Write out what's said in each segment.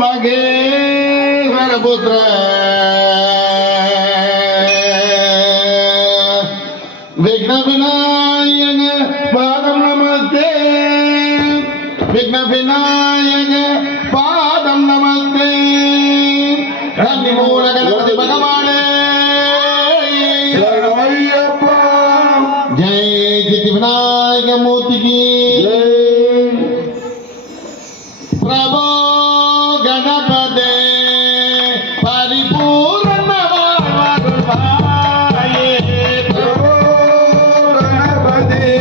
மகேஸ்வர புத்திர விக்ன விநாயக பாதம் நமஸ்தே விக்ன விநாயக பாதம் நமஸ்தே கன்னி மூல கணபதி பகவானே ஜெய் சித்தி விநாயக மூர்த்திக்கு பிரபோ கணபதே பரிபூரண வாழ்வாயே பிரபோ கணபதே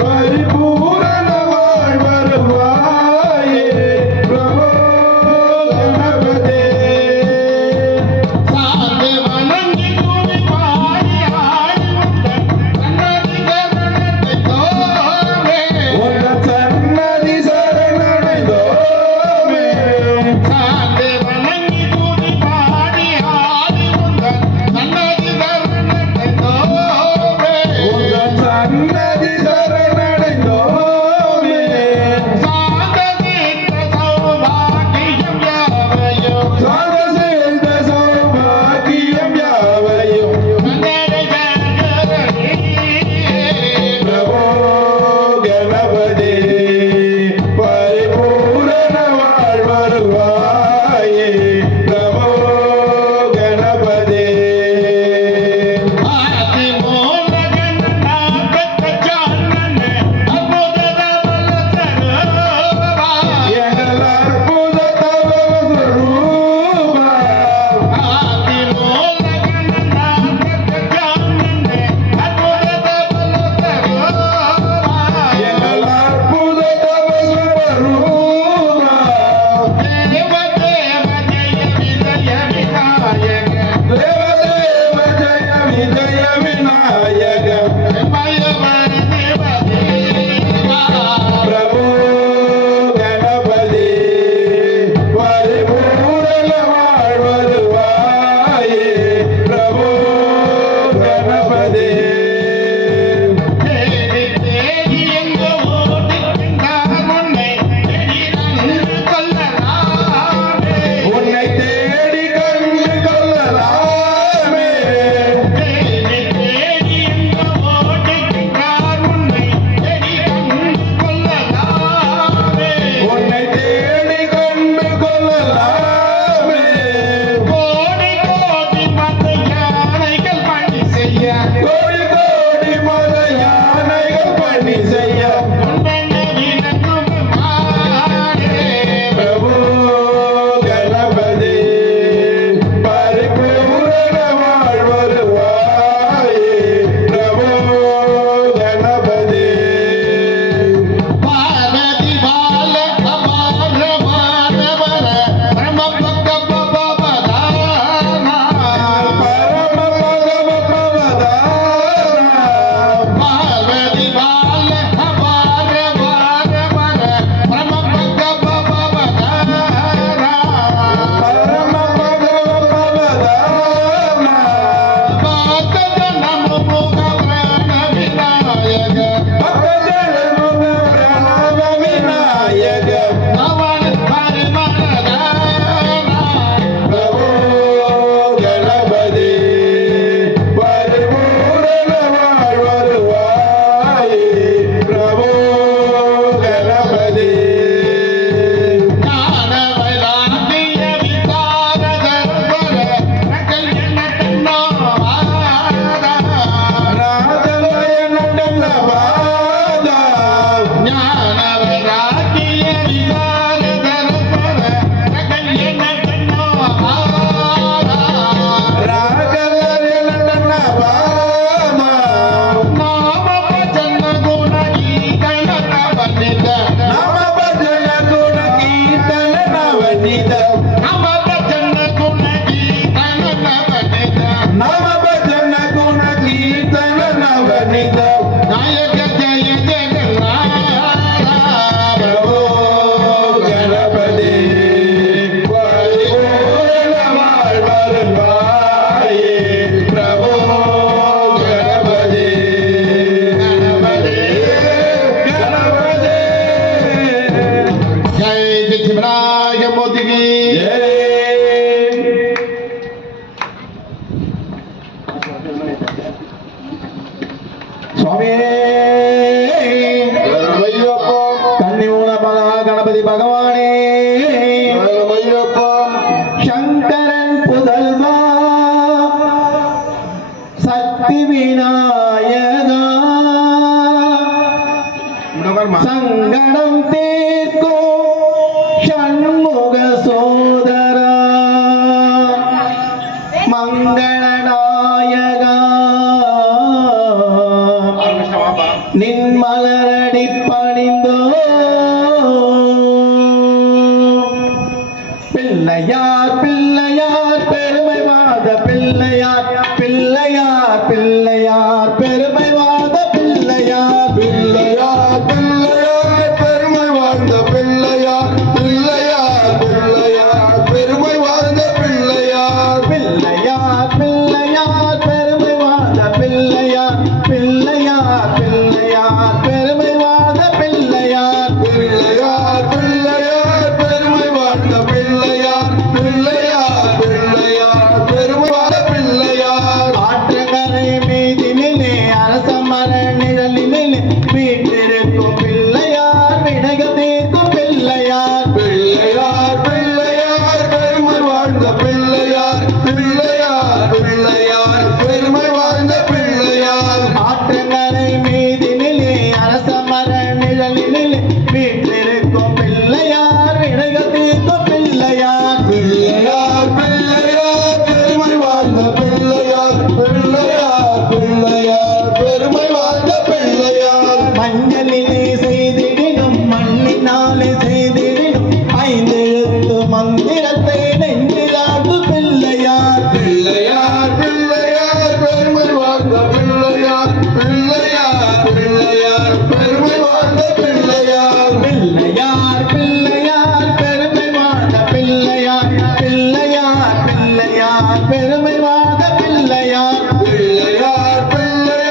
பரிபூரண வாழ்வாயே பிரபோ கணபதே சாந்தே வணங்கி கூவி பாடி ஆடி சன்னதி சரணத்தை தோவே உன்ன சன்னதி சரணத்தை தோவே சிவராய மூர்த்திக்கு சுவாமியே கன்னி மூலமாக கணபதி பகவானே சங்கரன் புதல்வா சக்தி விநாயகா சங்கடம் தீர்க்கும் ஷண்முக சோதரா மங்களநாயகா நின் மலரடி பணிந்தோ பிள்ளையார் பிள்ளையார் பெருமை வாத பிள்ளையார் பிள்ளையார் பிள்ளையார் பெருமை வாத பிள்ளையார் பிள்ளையார் பிள்ளையார் பெருமை வாழ்ந்த பிள்ளையார் பிள்ளையார் பிள்ளையார் பெருமை வாழ்ந்த பிள்ளையார் பிள்ளையார் பிள்ளையார் பெருமை வாழ்ந்த பிள்ளையார் பிள்ளையார் பிள்ளையார் பெருமை வாழ்ந்த பிள்ளையார் பிள்ளையார் பிள்ளையார் பெருமை வாழ்ந்த பிள்ளையார் பிள்ளையார் பிள்ளையார் பெருமை வாழ்ந்த பிள்ளையார் ஆற்றங்கரை மீதினிலே அரச மர நிழலினிலே வீட்டிருக்கும் பிள்ளையார் விடக தீர்க்கும் பிள்ளையார் பிள்ளையார் பிள்ளையார் பெருமை வாழ்ந்த பிள்ளையார் பிள்ளையார் பிள்ளையார் பெருமை வாழ்ந்த பிள்ளையார் ஆற்றங்கரை மீதினிலே அரச மர நிழலினிலே வீட்டிருக்கும் பிள்ளையார் விடக தீர்க்கும் பிள்ளையார் பிள்ளையார் பிள்ளையார் பெருமை வாழ்ந்த பிள்ளையார் பிள்ளையார் பிள்ளையார் பெருமை வாழ்ந்த பிள்ளையார் மஞ்சளிலே செய்திடினும் மண்ணினாலே செய்திடினும் ஐந்தெழுத்து மந்திரத்தை நெஞ்சிலாடு பிள்ளையார் பிள்ளையார் பிள்ளையார் பெருமை வாழ்ந்த பிள்ளையார் பிள்ளையார் பிள்ளையார் பெருமை வாழ்ந்த பிள்ளையார் பிள்ளையார் பிள்ளையார் பெருமை வாழ்ந்த பிள்ளையார் பிள்ளையார் பிள்ளையார் பெருமை வாழ்ந்த பிள்ளையார் பிள்ளையார் பிள்ளையார்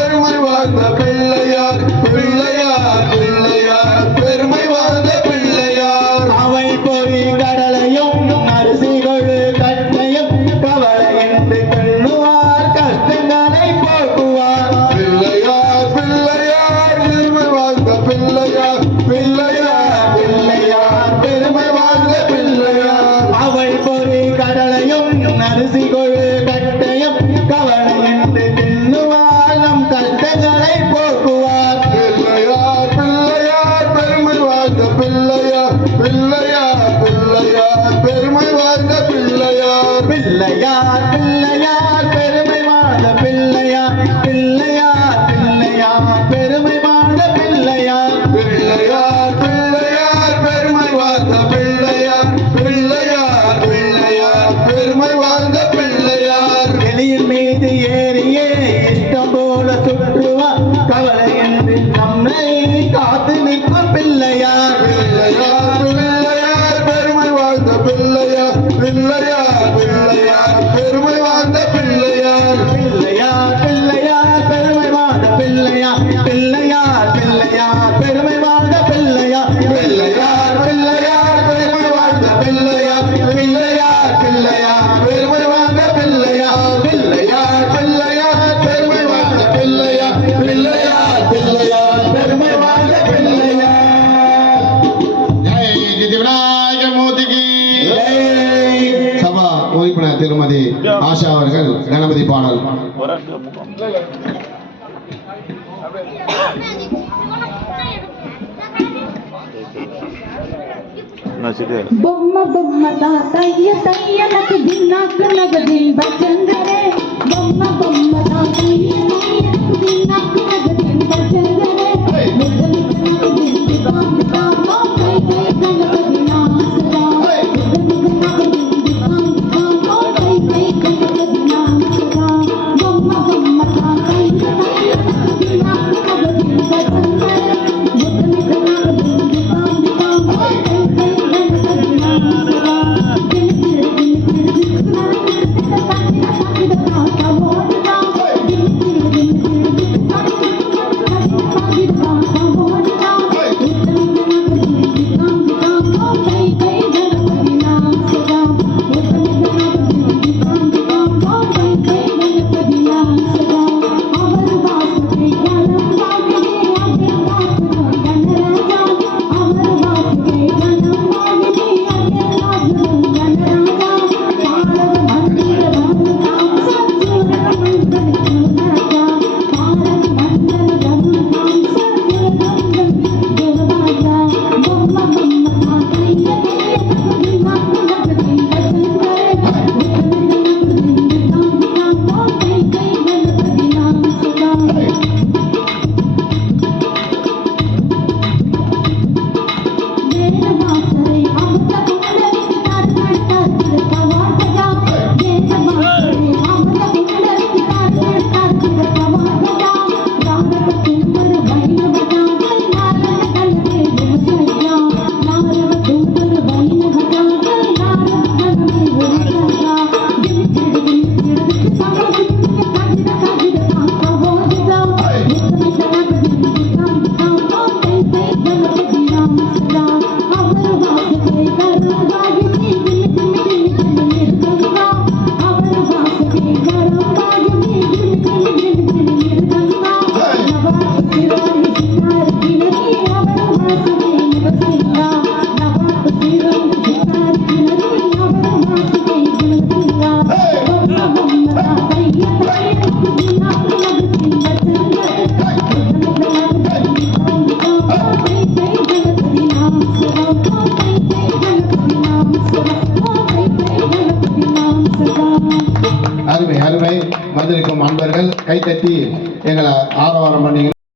பெருமை வாழ்ந்த பிள்ளையார் பிள்ளையார் பிள்ளையார் பெருமை வாழ்ந்த பிள்ளையார் அவை பொறி கடலையும் அரிசி கொழு கட்டையும் கவலை என்று கொள்ளுவார் கஷ்டங்களை போக்குவார் பிள்ளையார் பிள்ளையார் பெருமை வாழ்ந்த பிள்ளையார் பிள்ளையார் பிள்ளையார் பெருமை வாழ்ந்த பிள்ளையார் அவை பொறி கடலையும் அரிசி கொழு கட்டையும் கவலை என்று தின்னுவார் நம் கஷ்டங்களை போக்குவார் பிள்ளையார் பிள்ளையார் பெருமை வாழ்ந்த பிள்ளையார் பிள்ளையார் பிள்ளையார் பெருமை வாழ்ந்த பிள்ளையார் பிள்ளையார் பிள்ளையார் பெருமை வாழ்ந்த பிள்ளையார் பிள்ளையார் பிள்ளையார் பெருமை வாழ்ந்த பிள்ளையார் பிள்ளையார் பிள்ளையார் பெருமை வாழ்ந்த பிள்ளையார் பிள்ளையார் பிள்ளையார் பெருமை வாழ்ந்த பிள்ளையார் எலியின் மீது ஏறியே இஷ்டம் போல சுற்றுவார் கவலை என்று நம்மை காத்து நிற்கும் பிள்ளையார் பிள்ளையார் பிள்ளையார் பெருமை வாழ்ந்த பிள்ளையார் பிள்ளையார் பிள்ளையார் பெருமை வாழ்ந்த பிள்ளையார் பிள்ளையார் பிள்ளையார் பெருமை வாழ்ந்த பிள்ளையார் பிள்ளையார் பிள்ளையார் பெருமை வாழ்ந்த பிள்ளையார் பிள்ளையார் பிள்ளையார் பெருமை வாழ்ந்த பிள்ளையார் பிள்ளையார் பிள்ளையார் பெருமை வாழ்ந்த பிள்ளையார் பிள்ளையார் பிள்ளையார் பெருமை வாழ்ந்த பிள்ளையார் பிள்ளையார் பிள்ளையார் பெருமை வாழ்ந்த பிள்ளையார் ஜெய் விநாயகர் மூர்த்திக்கு சபா உறுப்பினர் திருமதி ஆஷா அவர்கள் கணபதி பாடல் బొమ్మ బొమ్మ తాతయ్య తయ్య నాకు దిన్నాకు నగదిన్ బచందరే బొమ్మ బొమ్మ తాతయ్య తయ్య నాకు దిన్నాకు